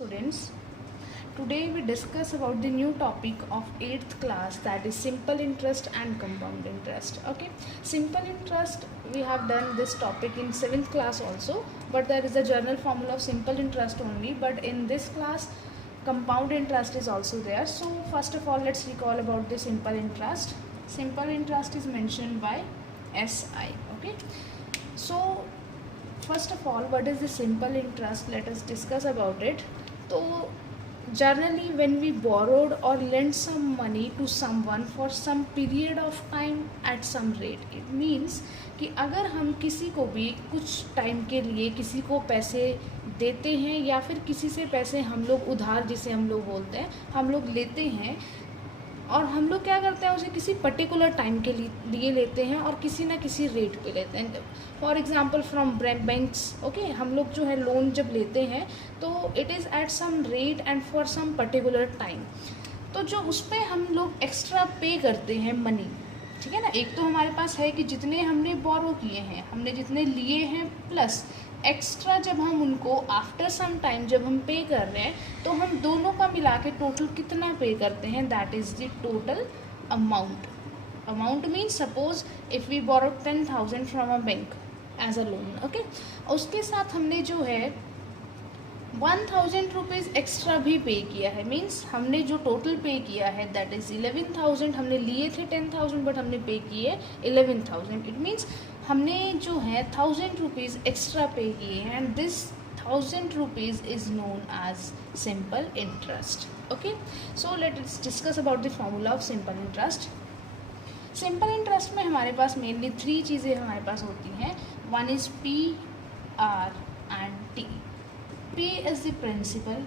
Students, today we discuss about the new topic of 8th class, that is simple interest and compound interest. Okay, simple interest, we have done this topic in 7th class also, but there is a general formula of simple interest only. But in this class compound interest is also there. So first of all, let's recall about the simple interest. Simple interest is mentioned by SI. Okay, so first of all, what is the simple interest? Let us discuss about it. So generally when we borrowed or lent some money to someone for some period of time at some rate, it means कि अगर हम किसी को भी कुछ time के लिए किसी को पैसे देते हैं या फिर किसी से पैसे हम लोग उधार, जिसे हम लोग बोलते हैं, हम लोग लेते हैं और हम लोग क्या करते हैं, उसे किसी पर्टिकुलर टाइम के लिए लेते हैं और किसी ना किसी रेट पे लेते हैं. For example from banks. Okay, हम लोग जो है लोन जब लेते हैं तो it is at some rate and for some particular time. तो जो उस पर हम लोग एक्स्ट्रा पे करते हैं मनी, ठीक है ना. एक तो हमारे पास है कि जितने हमने बोरो किए हैं, हमने जितने लिए हैं, प्लस एक्स्ट्रा जब हम उनको आफ्टर सम टाइम जब हम पे कर रहे हैं तो हम दोनों का मिला के टोटल कितना पे करते हैं, that is the total amount. Amount means suppose if we borrow 10,000 from a bank as a loan. Okay, उसके साथ हमने जो है 1,000 रुपीज़ एक्स्ट्रा भी पे किया है. मीन्स हमने जो टोटल पे किया है दैट इज़ 11,000. हमने लिए थे 10,000 बट हमने पे किए 11,000. इट मीन्स हमने जो है 1,000 रुपीज़ एक्स्ट्रा पे किए हैं and this 1,000 rupees is known as simple interest. Okay, so let's discuss about the formula of simple interest. Simple interest में हमारे पास मेनली 3 चीज़ें हमारे पास होती हैं. One is P, R and T. P is the principal.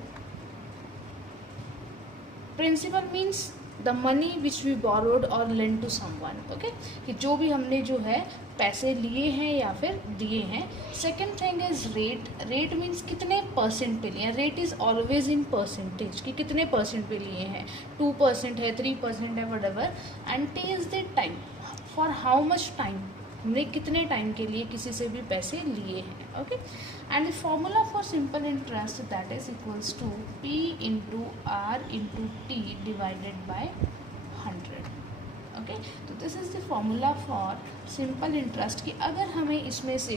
Principal means the money which we borrowed or lent to someone. Okay, कि जो भी हमने जो है पैसे लिए हैं या फिर दिए हैं. Second thing is rate. Rate means कितने परसेंट पे लिए हैं. Rate is always in percentage, कि कितने परसेंट पे लिए हैं. 2% है, 3% है, whatever. And T is the time. For how much time, हमने कितने टाइम के लिए किसी से भी पैसे लिए हैं. Okay, and the formula for simple interest that is equals to P into R into T divided by 100. Okay, तो this is the formula for simple interest. कि अगर हमें इसमें से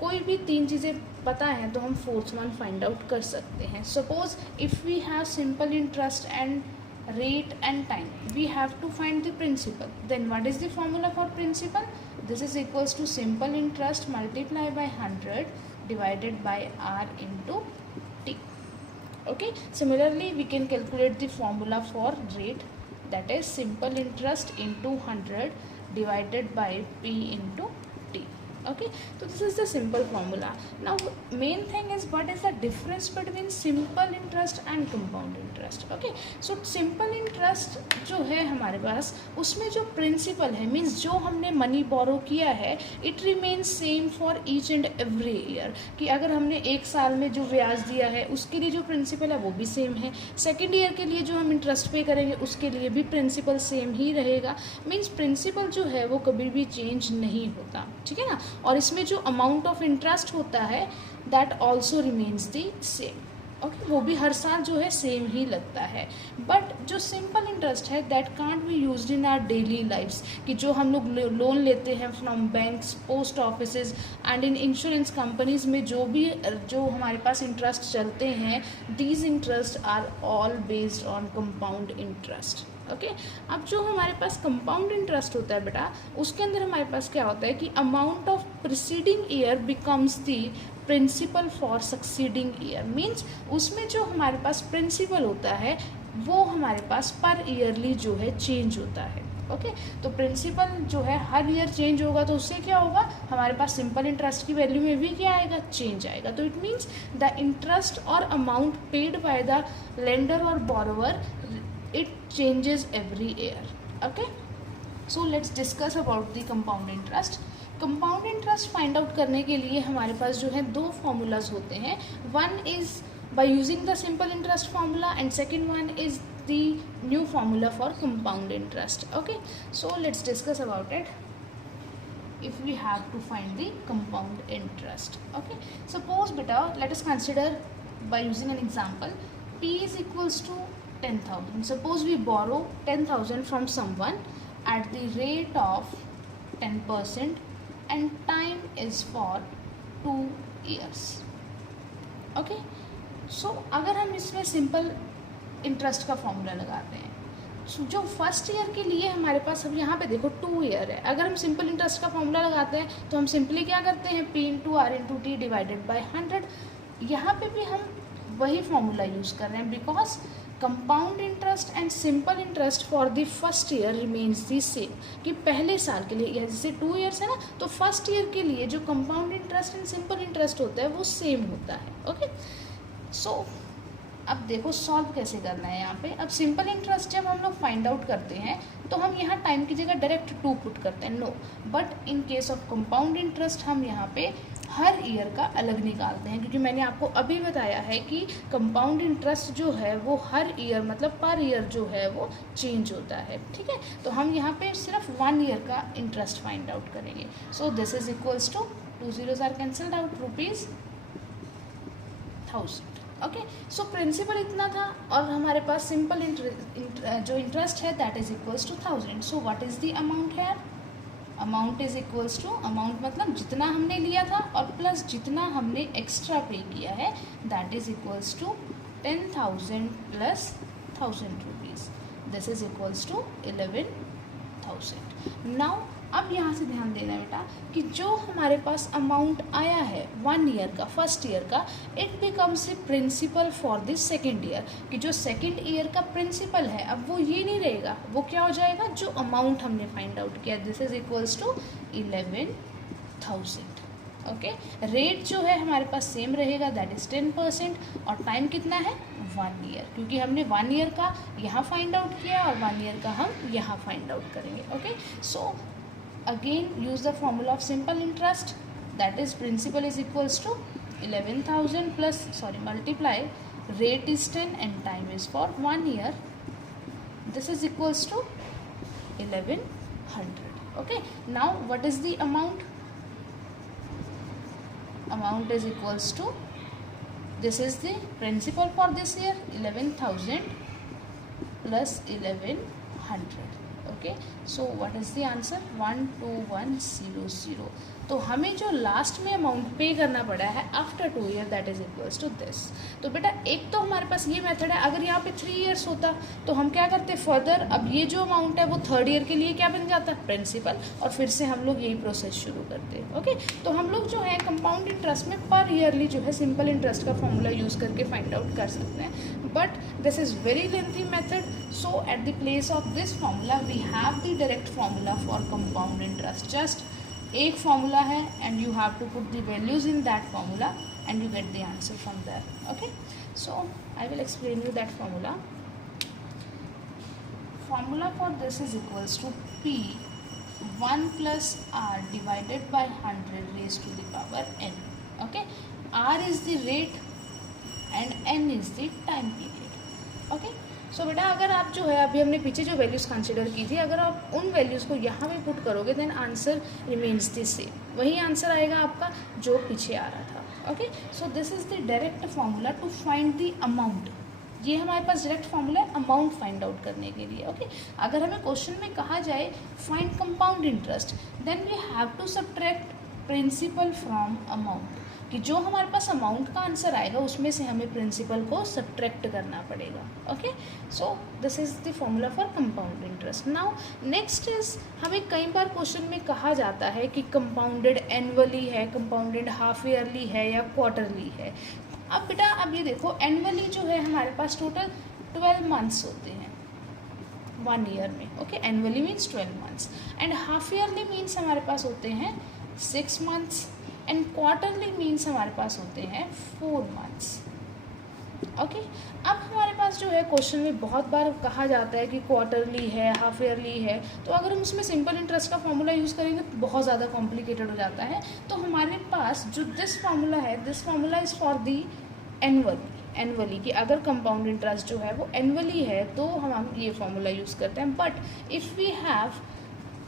कोई भी 3 चीज़ें पता है तो हम फोर्थ वन फाइंड आउट कर सकते हैं. Suppose if we have simple interest and rate and time, we have to find the principal. Then what is the formula for principal? This is equals to simple interest multiplied by 100 divided by R into T. Okay, similarly we can calculate the formula for rate, that is simple interest into 100 divided by P into T. Okay, so this is the simple formula. Now main thing is what is the difference between simple interest and compound interest. Okay, so simple interest जो है हमारे पास, उसमें जो principal है means जो हमने money borrow किया है it remains same for each and every year. कि अगर हमने 1 साल में जो ब्याज दिया है उसके लिए जो प्रिंसिपल है वो भी सेम है. सेकेंड ईयर के लिए जो हम इंटरेस्ट पे करेंगे उसके लिए भी प्रिंसिपल सेम ही रहेगा. मीन्स प्रिंसिपल जो है वो कभी भी चेंज नहीं होता, ठीक है ना. और इसमें जो अमाउंट ऑफ इंटरेस्ट होता है that also remains the same. Okay, वो भी हर साल जो है सेम ही लगता है. बट जो सिंपल इंटरेस्ट है that can't be used in our daily lifes. कि जो हम लोग लोन लेते हैं from banks, post offices and in insurance companies में जो हमारे पास इंटरेस्ट चलते हैं, these interest are all based on compound interest. Okay, अब जो हमारे पास कंपाउंड इंटरेस्ट होता है बेटा, उसके अंदर हमारे पास क्या होता है कि amount of preceding year becomes the principal for succeeding year. Means उसमें जो हमारे पास प्रिंसिपल होता है वो हमारे पास पर ईयरली जो है चेंज होता है. ओके, तो प्रिंसिपल जो है हर ईयर चेंज होगा तो उससे क्या होगा, हमारे पास सिंपल इंटरेस्ट की वैल्यू में भी क्या आएगा, चेंज आएगा. तो इट मीन्स द इंटरेस्ट और amount paid by the lender और borrower it changes every year. Okay, so let's discuss about the compound interest. compound interest find out करने के लिए हमारे पास जो है 2 formulas होते हैं. One is by using the simple interest formula and second one is the new formula for compound interest. Okay, so let's discuss about it. If we have to find the compound interest, okay, suppose beta let us consider by using an example. P is equals to 10,000. Suppose we borrow 10,000 from someone at the rate of 10% and time is for 2 years. Okay, so अगर हम इसमें simple interest का formula लगाते हैं, जो first year के लिए हमारे पास, अब यहाँ पे देखो 2 ईयर है, अगर हम सिंपल इंटरेस्ट का फॉर्मूला लगाते हैं तो हम सिंपली क्या करते हैं, P into R into T divided by 100. यहाँ पे भी हम वही फॉर्मूला यूज़ कर रहे हैं, because compound interest and simple interest for the first year remains the same. कि पहले साल के लिए, जैसे 2 ईयर्स है ना, तो फर्स्ट ईयर के लिए जो compound interest and simple interest होता है वो सेम होता है. ओके, सो अब देखो सॉल्व कैसे करना है यहाँ पे. अब सिंपल इंटरेस्ट जब हम लोग फाइंड आउट करते हैं तो हम यहाँ टाइम की जगह डायरेक्ट 2 पुट करते हैं, no. But in case of compound interest हम यहाँ पे हर ईयर का अलग निकालते हैं, क्योंकि मैंने आपको अभी बताया है कि कंपाउंड इंटरेस्ट जो है वो हर ईयर, मतलब पर ईयर जो है वो चेंज होता है. ठीक है, तो हम यहाँ पे सिर्फ 1 ईयर का इंटरेस्ट फाइंड आउट करेंगे. So this is equals to 2 zeros are cancelled out, ₹1000. Okay, so principal इतना था और हमारे पास सिंपल जो इंटरेस्ट है that is equals to 1000. So what is the amount है? Amount is equals to, amount मतलब जितना हमने लिया था और प्लस जितना हमने एक्स्ट्रा पे किया है, that is equals to 10,000 plus ₹1,000. This is equals to 11,000. Now अब यहाँ से ध्यान देना बेटा कि जो हमारे पास अमाउंट आया है 1 ईयर का, फर्स्ट ईयर का, it becomes a principal for this second year. कि जो सेकेंड ईयर का प्रिंसिपल है अब वो ये नहीं रहेगा, वो क्या हो जाएगा, जो अमाउंट हमने फाइंड आउट किया, this is equals to 11,000. Okay, rate जो है हमारे पास सेम रहेगा, दैट इज 10%. और टाइम कितना है, 1 ईयर, क्योंकि हमने 1 ईयर का यहाँ फाइंड आउट किया और 1 ईयर का हम यहाँ फाइंड आउट करेंगे. Okay, so again use the formula of simple interest, that is principal is equals to 11,000 plus, multiply, rate is 10 and time is for 1 year, this is equals to 1100. Okay, now what is the amount? Amount is equals to, this is the principal for this year, 11,000 plus 1100. Okay, so what is the answer, 12100. तो हमें जो last में amount पे करना पड़ा है after 2 year, that is equals to this. तो बेटा एक तो हमारे पास ये मेथड है, अगर यहाँ पे 3 ईयर्स होता तो हम क्या करते फर्दर, अब ये जो अमाउंट है वो थर्ड ईयर के लिए क्या बन जाता है, प्रिंसिपल, और फिर से हम लोग यही प्रोसेस शुरू करते हैं. ओके, तो हम लोग जो है कंपाउंड इंटरेस्ट में पर ईयरली जो है सिंपल इंटरेस्ट का फॉर्मूला यूज़ करके फाइंड आउट कर सकते हैं, but this is very lengthy method. So at the place of this formula we have the direct formula for compound interest. Just एक फॉर्मूला है and you have to put the values in that formula and you get the answer from that. Okay, so I will explain you that formula. Formula for this is equals to P 1 plus R divided by 100 raised to the power n. Okay, R is the rate and n is the time period. Okay, सो बेटा अगर आप जो है अभी हमने पीछे जो values consider की थी, अगर आप उन वैल्यूज़ को यहाँ पे पुट करोगे then answer remains the same, वही आंसर आएगा आपका जो पीछे आ रहा था. Okay, so this is the direct formula to find the amount. ये हमारे पास डायरेक्ट फार्मूला है अमाउंट फाइंड आउट करने के लिए. ओके, अगर हमें क्वेश्चन में कहा जाए find compound interest, then we have to subtract principal from amount. कि जो हमारे पास अमाउंट का आंसर आएगा उसमें से हमें प्रिंसिपल को सब्ट्रैक्ट करना पड़ेगा. Okay, so this is the formula for compound interest. Now next is, हमें कई बार क्वेश्चन में कहा जाता है कि कंपाउंडेड एनुअली है, कंपाउंडेड हाफ ईयरली है या क्वार्टरली है. अब बेटा अब ये देखो, एनुअली जो है हमारे पास टोटल 12 मंथ्स होते हैं 1 ईयर में. Okay, annually means 12 months and half yearly means हमारे पास होते हैं 6 मंथ्स एंड क्वार्टरली मीन्स हमारे पास होते हैं 4 मंथ्स. ओके, अब हमारे पास जो है क्वेश्चन में बहुत बार कहा जाता है कि क्वार्टरली है, हाफ ईयरली है, तो अगर हम उसमें सिंपल इंटरेस्ट का फॉर्मूला यूज़ करेंगे तो बहुत ज़्यादा कॉम्प्लिकेटेड हो जाता है. तो हमारे पास जो दिस फार्मूला है, this formula is for the annually कि अगर कंपाउंड इंटरेस्ट जो है वो एनुअली है तो हम ये फार्मूला यूज़ करते हैं. But if we have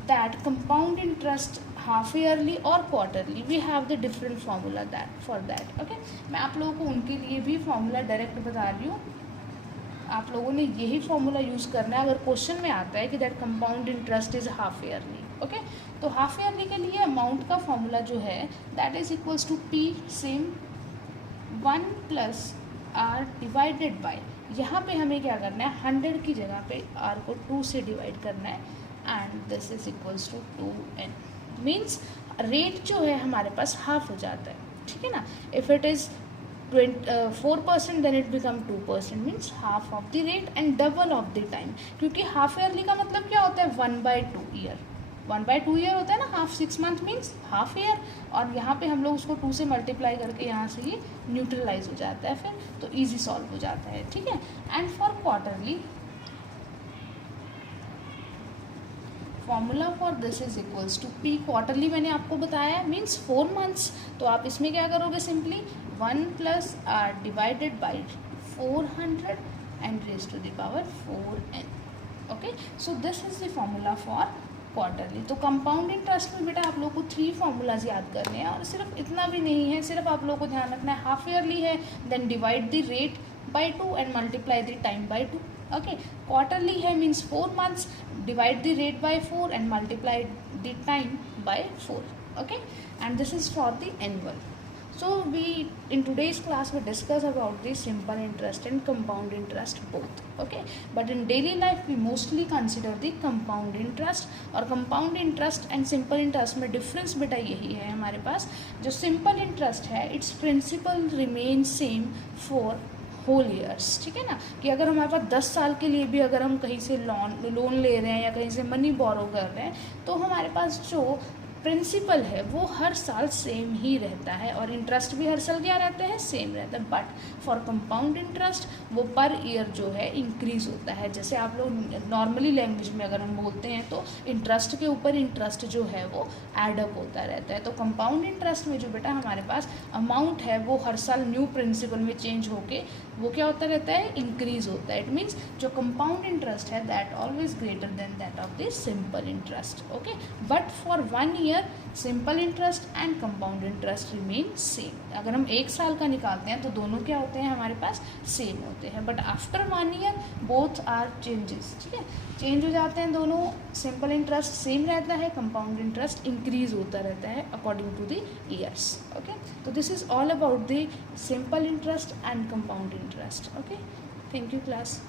that compound interest half yearly और quarterly we have the different formula that for that. Okay, मैं आप लोगों को उनके लिए भी फार्मूला डायरेक्ट बता रही हूँ। आप लोगों ने यही फार्मूला यूज़ करना है अगर क्वेश्चन में आता है कि that compound interest is half yearly. Okay, तो हाफ ईयरली के लिए अमाउंट का फार्मूला जो है that is equals to P, same 1 plus R divided by, यहाँ पे हमें क्या करना है 100 की जगह पे आर को 2 से डिवाइड करना है and this is equals to 2n। Means rate जो है हमारे पास हाफ हो जाता है, ठीक है ना। If it is 4% then it become 2%, means half of the rate and double of the time, क्योंकि हाफ ईयरली का मतलब क्या होता है 1/2 ईयर, 1/2 ईयर होता है ना, half 6 month means half year, और यहाँ पे हम लोग उसको 2 से मल्टीप्लाई करके यहाँ से ये न्यूट्रलाइज हो जाता है फिर, तो ईजी सॉल्व हो जाता है, ठीक है। And for quarterly formula for this is equals to P, quarterly मैंने आपको बताया मीन्स 4 मंथ्स, तो आप इसमें क्या करोगे simply 1 plus R divided by 400 and raise to the power 4n। Okay, so this is the formula for quarterly. तो compound interest में बेटा आप लोग को 3 फार्मूलाज याद करने हैं, और सिर्फ इतना भी नहीं है, सिर्फ आप लोग को ध्यान रखना है हाफ ईयरली है then divide the rate by 2 and multiply the time by 2। Okay, quarterly है means 4 months, divide the rate by 4 and multiply the time by 4. Okay, and this is for the annual. So we in today's class we discuss about the simple interest and compound interest both. Okay, but in daily life we mostly consider the compound interest, और compound interest and simple interest में difference बेटा यही है हमारे पास, जो simple interest है its principal remains same for whole years, ठीक है ना, कि अगर हमारे पास 10 साल के लिए भी अगर हम कहीं से लोन ले रहे हैं या कहीं से मनी बोरो कर रहे हैं तो हमारे पास जो प्रिंसिपल है वो हर साल सेम ही रहता है, और इंटरेस्ट भी हर साल क्या रहता है सेम रहता है। बट फॉर कंपाउंड इंटरेस्ट वो पर ईयर जो है इंक्रीज होता है। जैसे आप लोग नॉर्मली लैंग्वेज में अगर हम बोलते हैं तो इंटरेस्ट के ऊपर इंटरेस्ट जो है वो एडअप होता रहता है। तो कंपाउंड इंटरेस्ट में जो बेटा हमारे पास अमाउंट है वो हर साल न्यू प्रिंसिपल में चेंज होके वो क्या होता रहता है इंक्रीज होता है। इट मीन्स जो कंपाउंड इंटरेस्ट है that always greater than that of the simple interest. Okay, but for 1 year simple interest and compound interest remain same. अगर हम 1 साल का निकालते हैं तो दोनों क्या होते हैं हमारे पास सेम होते हैं, but after 1 year both are changes, ठीक है, चेंज हो जाते हैं दोनों। सिंपल इंटरेस्ट सेम रहता है, कंपाउंड इंटरेस्ट इंक्रीज होता रहता है according to the years. Okay, तो this is all about the simple interest and compound interest. Okay, thank you class.